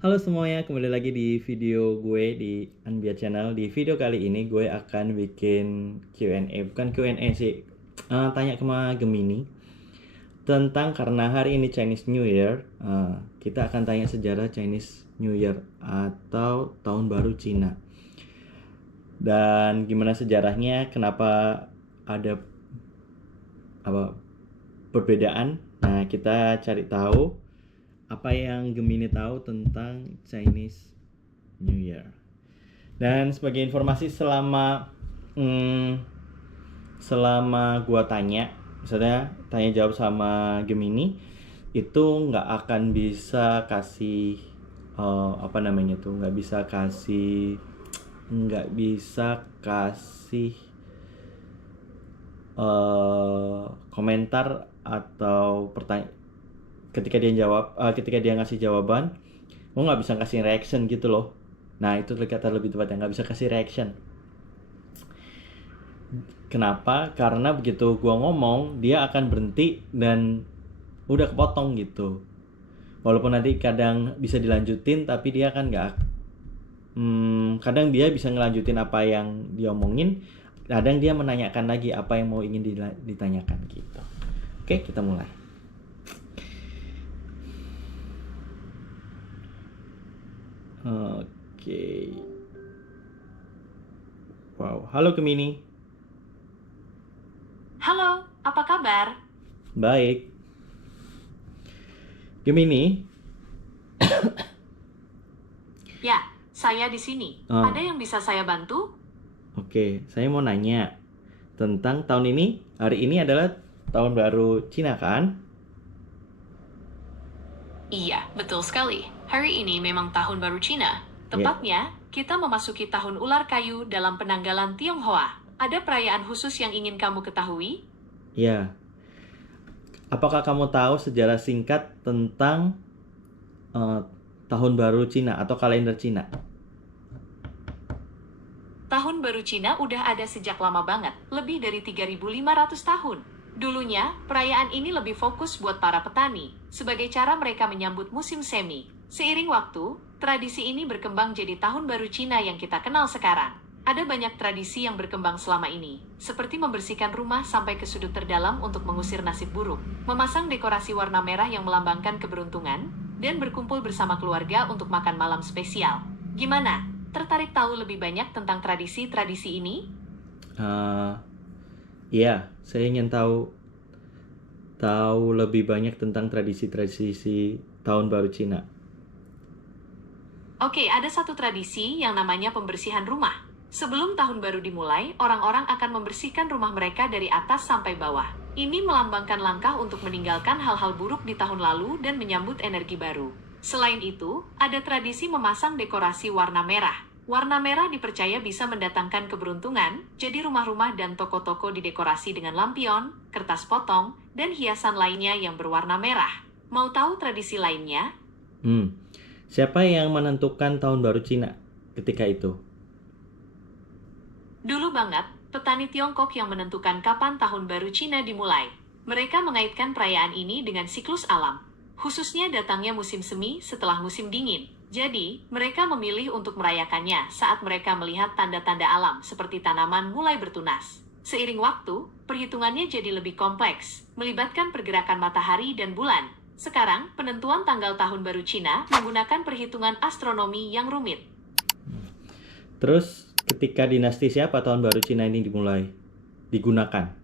Halo semuanya, kembali lagi di video gue di Anbia Channel. Di video kali ini gue akan bikin Q&A, bukan Q&A sih, tanya ke Gemini tentang karena hari ini Chinese New Year. Kita akan tanya sejarah Chinese New Year atau Tahun Baru Cina. Dan gimana sejarahnya, kenapa ada perbedaan. Nah, kita cari tahu apa yang Gemini tahu tentang Chinese New Year. Dan sebagai informasi, selama gua tanya, misalnya tanya jawab sama Gemini, itu nggak akan bisa kasih komentar atau pertanyaan ketika dia ngasih jawaban. Lo nggak bisa kasih reaction gitu loh. Nah, itu kata lebih tepatnya, nggak bisa kasih reaction. Kenapa? Karena begitu gua ngomong, dia akan berhenti dan udah kepotong gitu. Walaupun nanti kadang bisa dilanjutin, tapi dia kan nggak. Kadang dia bisa ngelanjutin apa yang dia omongin, kadang dia menanyakan lagi apa yang mau ingin ditanyakan gitu. Oke, kita mulai. Oke. Wow, halo Gemini. Halo, apa kabar? Baik. Gemini. Ya, saya di sini. Ada yang bisa saya bantu? Oke, saya mau nanya tentang tahun ini. Hari ini adalah tahun baru Cina kan? Iya, betul sekali. Hari ini memang tahun baru Cina. Tepatnya, kita memasuki tahun ular kayu dalam penanggalan Tionghoa. Ada perayaan khusus yang ingin kamu ketahui? Ya. Apakah kamu tahu sejarah singkat tentang tahun baru Cina atau kalender Cina? Tahun baru Cina udah ada sejak lama banget, lebih dari 3.500 tahun. Dulunya, perayaan ini lebih fokus buat para petani, sebagai cara mereka menyambut musim semi. Seiring waktu, tradisi ini berkembang jadi tahun baru Cina yang kita kenal sekarang. Ada banyak tradisi yang berkembang selama ini, seperti membersihkan rumah sampai ke sudut terdalam untuk mengusir nasib buruk, memasang dekorasi warna merah yang melambangkan keberuntungan, dan berkumpul bersama keluarga untuk makan malam spesial. Gimana? Tertarik tahu lebih banyak tentang tradisi-tradisi ini? Iya, saya ingin tahu lebih banyak tentang tradisi-tradisi tahun baru Cina. Oke, ada satu tradisi yang namanya pembersihan rumah. Sebelum tahun baru dimulai, orang-orang akan membersihkan rumah mereka dari atas sampai bawah. Ini melambangkan langkah untuk meninggalkan hal-hal buruk di tahun lalu dan menyambut energi baru. Selain itu, ada tradisi memasang dekorasi warna merah. Warna merah dipercaya bisa mendatangkan keberuntungan, jadi rumah-rumah dan toko-toko didekorasi dengan lampion, kertas potong, dan hiasan lainnya yang berwarna merah. Mau tahu tradisi lainnya? Siapa yang menentukan tahun baru Cina ketika itu? Dulu banget, petani Tiongkok yang menentukan kapan tahun baru Cina dimulai. Mereka mengaitkan perayaan ini dengan siklus alam. Khususnya datangnya musim semi setelah musim dingin. Jadi, mereka memilih untuk merayakannya saat mereka melihat tanda-tanda alam seperti tanaman mulai bertunas. Seiring waktu, perhitungannya jadi lebih kompleks, melibatkan pergerakan matahari dan bulan. Sekarang, penentuan tanggal tahun baru Cina menggunakan perhitungan astronomi yang rumit. Terus, ketika dinasti siapa tahun baru Cina ini digunakan?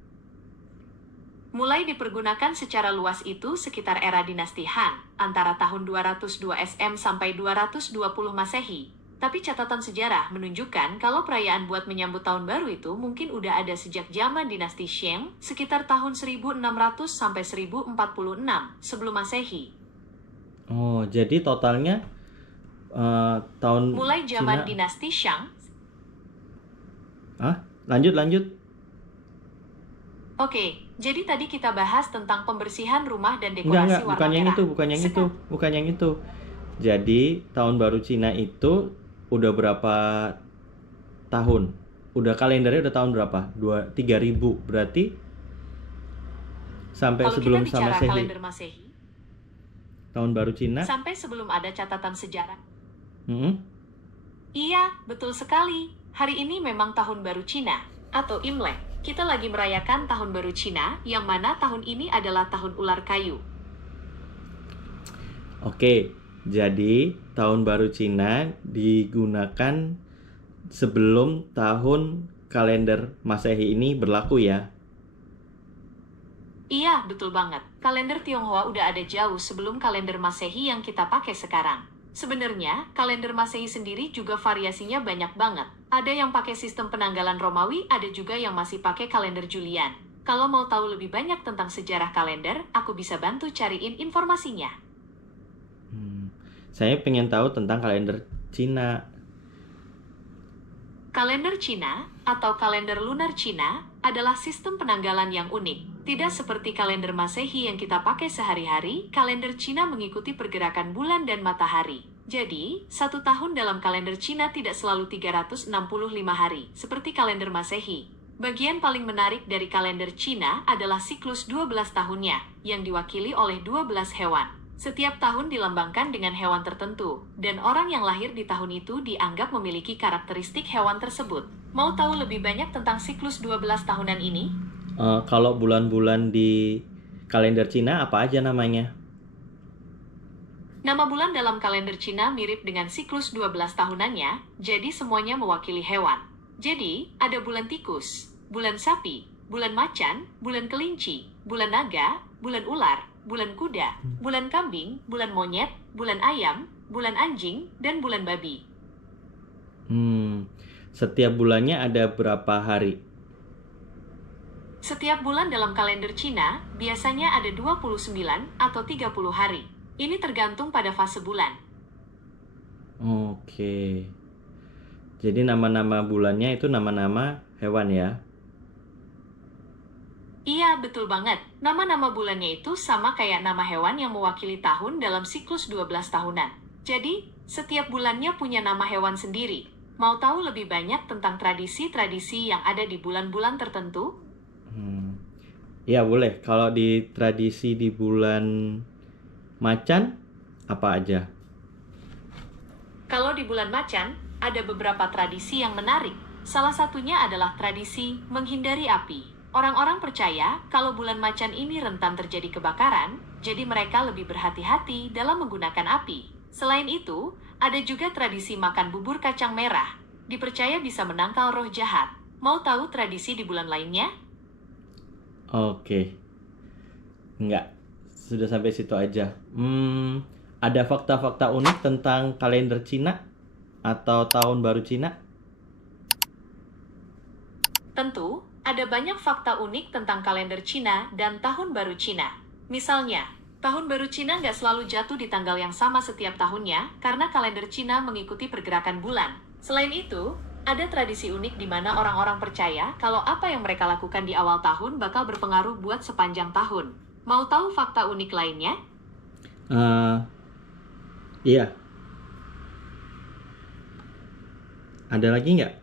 Mulai dipergunakan secara luas itu sekitar era dinasti Han, antara tahun 202 SM sampai 220 Masehi. Tapi catatan sejarah menunjukkan kalau perayaan buat menyambut tahun baru itu mungkin udah ada sejak zaman dinasti Shang, sekitar tahun 1600 sampai 1046 sebelum Masehi. Oh, jadi totalnya tahun Mulai zaman Cina. dinasti Shang. Lanjut. Oke, jadi tadi kita bahas tentang pembersihan rumah dan Enggak, dekorasi warna merah. bukan yang itu. Jadi, tahun baru Cina itu udah berapa tahun? Udah kalendernya udah tahun berapa? 3.000. Berarti sampai Kalau sebelum kita bicara Masehi. kalender Masehi, tahun baru Cina? Sampai sebelum ada catatan sejarah. Hmm? Iya, betul sekali. Hari ini memang tahun baru Cina, atau Imlek. Kita lagi merayakan tahun baru Cina, yang mana tahun ini adalah tahun ular kayu. Oke, jadi tahun baru Cina digunakan sebelum tahun kalender Masehi ini berlaku ya? Iya, betul banget. Kalender Tionghoa udah ada jauh sebelum kalender Masehi yang kita pakai sekarang. Sebenarnya, kalender Masehi sendiri juga variasinya banyak banget. Ada yang pakai sistem penanggalan Romawi, ada juga yang masih pakai kalender Julian. Kalau mau tahu lebih banyak tentang sejarah kalender, aku bisa bantu cariin informasinya. Saya pengen tahu tentang kalender Cina. Kalender Cina, atau kalender lunar Cina, adalah sistem penanggalan yang unik. Tidak seperti kalender Masehi yang kita pakai sehari-hari, kalender Cina mengikuti pergerakan bulan dan matahari. Jadi, 1 tahun dalam kalender Cina tidak selalu 365 hari, seperti kalender Masehi. Bagian paling menarik dari kalender Cina adalah siklus 12 tahunnya, yang diwakili oleh 12 hewan. Setiap tahun dilambangkan dengan hewan tertentu, dan orang yang lahir di tahun itu dianggap memiliki karakteristik hewan tersebut. Mau tahu lebih banyak tentang siklus 12 tahunan ini? Kalau bulan-bulan di kalender Cina apa aja namanya? Nama bulan dalam kalender Cina mirip dengan siklus 12 tahunannya, jadi semuanya mewakili hewan. Jadi, ada bulan tikus, bulan sapi, bulan macan, bulan kelinci, bulan naga, bulan ular, bulan kuda, bulan kambing, bulan monyet, bulan ayam, bulan anjing, dan bulan babi. Setiap bulannya ada berapa hari? Setiap bulan dalam kalender Cina biasanya ada 29 atau 30 hari. Ini tergantung pada fase bulan. Oke. Jadi nama-nama bulannya itu nama-nama hewan ya? Iya, betul banget. Nama-nama bulannya itu sama kayak nama hewan yang mewakili tahun dalam siklus 12 tahunan. Jadi, setiap bulannya punya nama hewan sendiri. Mau tahu lebih banyak tentang tradisi-tradisi yang ada di bulan-bulan tertentu? Ya boleh. Kalau di tradisi di bulan macan apa aja? Kalau di bulan macan, ada beberapa tradisi yang menarik. Salah satunya adalah tradisi menghindari api. Orang-orang percaya kalau bulan macan ini rentan terjadi kebakaran, jadi mereka lebih berhati-hati dalam menggunakan api. Selain itu, ada juga tradisi makan bubur kacang merah. Dipercaya bisa menangkal roh jahat. Mau tahu tradisi di bulan lainnya? Oke. Enggak. Sudah sampai situ aja. Ada fakta-fakta unik tentang kalender Cina atau tahun baru Cina? Tentu, ada banyak fakta unik tentang kalender Cina dan tahun baru Cina. Misalnya, tahun baru Cina nggak selalu jatuh di tanggal yang sama setiap tahunnya karena kalender Cina mengikuti pergerakan bulan. Selain itu, ada tradisi unik di mana orang-orang percaya kalau apa yang mereka lakukan di awal tahun bakal berpengaruh buat sepanjang tahun. Mau tahu fakta unik lainnya? Iya. Ada lagi nggak?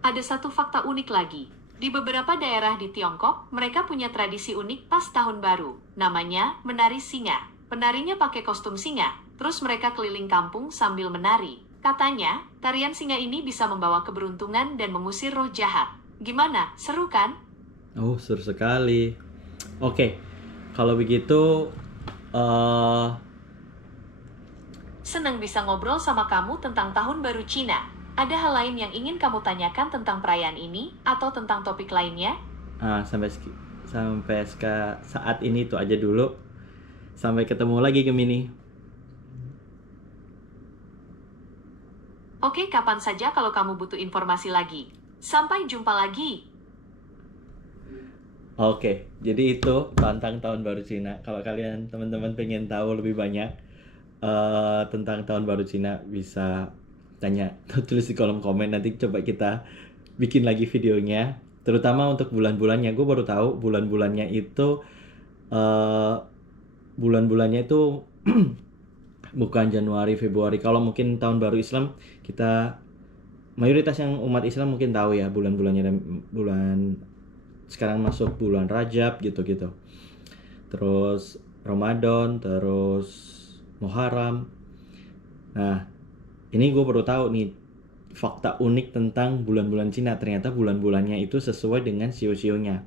Ada satu fakta unik lagi. Di beberapa daerah di Tiongkok, mereka punya tradisi unik pas tahun baru. Namanya menari singa. Penarinya pakai kostum singa, terus mereka keliling kampung sambil menari. Katanya, tarian singa ini bisa membawa keberuntungan dan mengusir roh jahat. Gimana? Seru kan? Oh, seru sekali. Oke, kalau begitu, Senang bisa ngobrol sama kamu tentang tahun baru Cina. Ada hal lain yang ingin kamu tanyakan tentang perayaan ini atau tentang topik lainnya? sampai saat ini itu aja dulu. Sampai ketemu lagi, Gemini. Oke, kapan saja kalau kamu butuh informasi lagi. Sampai jumpa lagi. Oke, jadi itu tentang tahun baru Cina. Kalau kalian teman-teman pengen tahu lebih banyak tentang tahun baru Cina, bisa tanya, tulis di kolom komen. Nanti coba kita bikin lagi videonya. Terutama untuk bulan-bulannya, gue baru tahu bulan-bulannya itu bukan Januari, Februari. Kalau mungkin tahun baru Islam, kita mayoritas yang umat Islam mungkin tahu ya bulan-bulannya, dan bulan sekarang masuk bulan Rajab gitu-gitu. Terus Ramadan, terus Muharram. Nah, ini gue baru tahu nih fakta unik tentang bulan-bulan Cina. Ternyata bulan-bulannya itu sesuai dengan sio-sionya.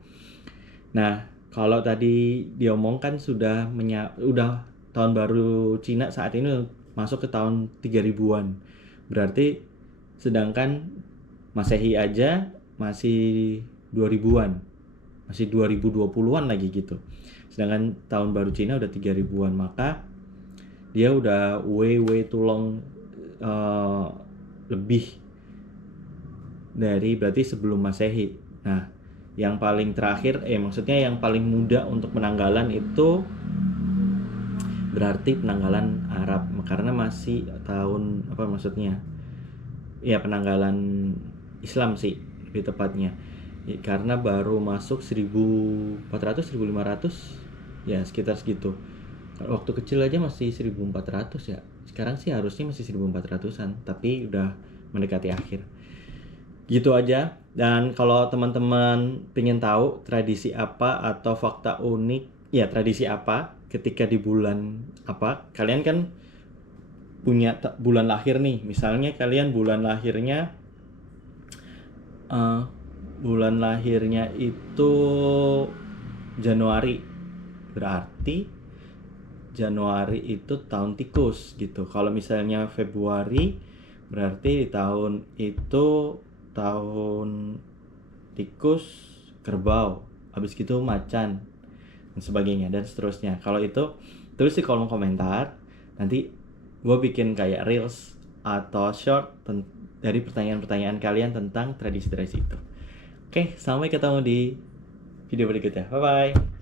Nah, kalau tadi diomongkan udah tahun baru Cina saat ini masuk ke tahun 3000-an. Berarti sedangkan Masehi aja masih 2000-an. Masih 2020-an lagi gitu. Sedangkan tahun baru Cina udah 3000-an, maka dia udah way too long, lebih dari berarti sebelum Masehi. Nah, yang paling terakhir maksudnya yang paling muda untuk penanggalan itu berarti penanggalan Arab, karena masih tahun apa maksudnya? Ya, penanggalan Islam sih lebih tepatnya. Karena baru masuk 1400 1500 ya, sekitar segitu. Waktu kecil aja masih 1400 ya. Sekarang sih harusnya masih 1400-an, tapi udah mendekati akhir. Gitu aja. Dan kalau teman-teman pengen tahu tradisi apa atau fakta unik, ya tradisi apa ketika di bulan apa, kalian kan punya bulan lahir nih. Misalnya kalian bulan lahirnya itu Januari, berarti Januari itu tahun tikus gitu. Kalau misalnya Februari, berarti di tahun itu tahun tikus, kerbau, habis gitu macan dan sebagainya dan seterusnya. Kalau itu tulis di kolom komentar, nanti gue bikin kayak reels atau short dari pertanyaan-pertanyaan kalian tentang tradisi-tradisi itu. Oke, sampai ketemu di video berikutnya. Bye bye.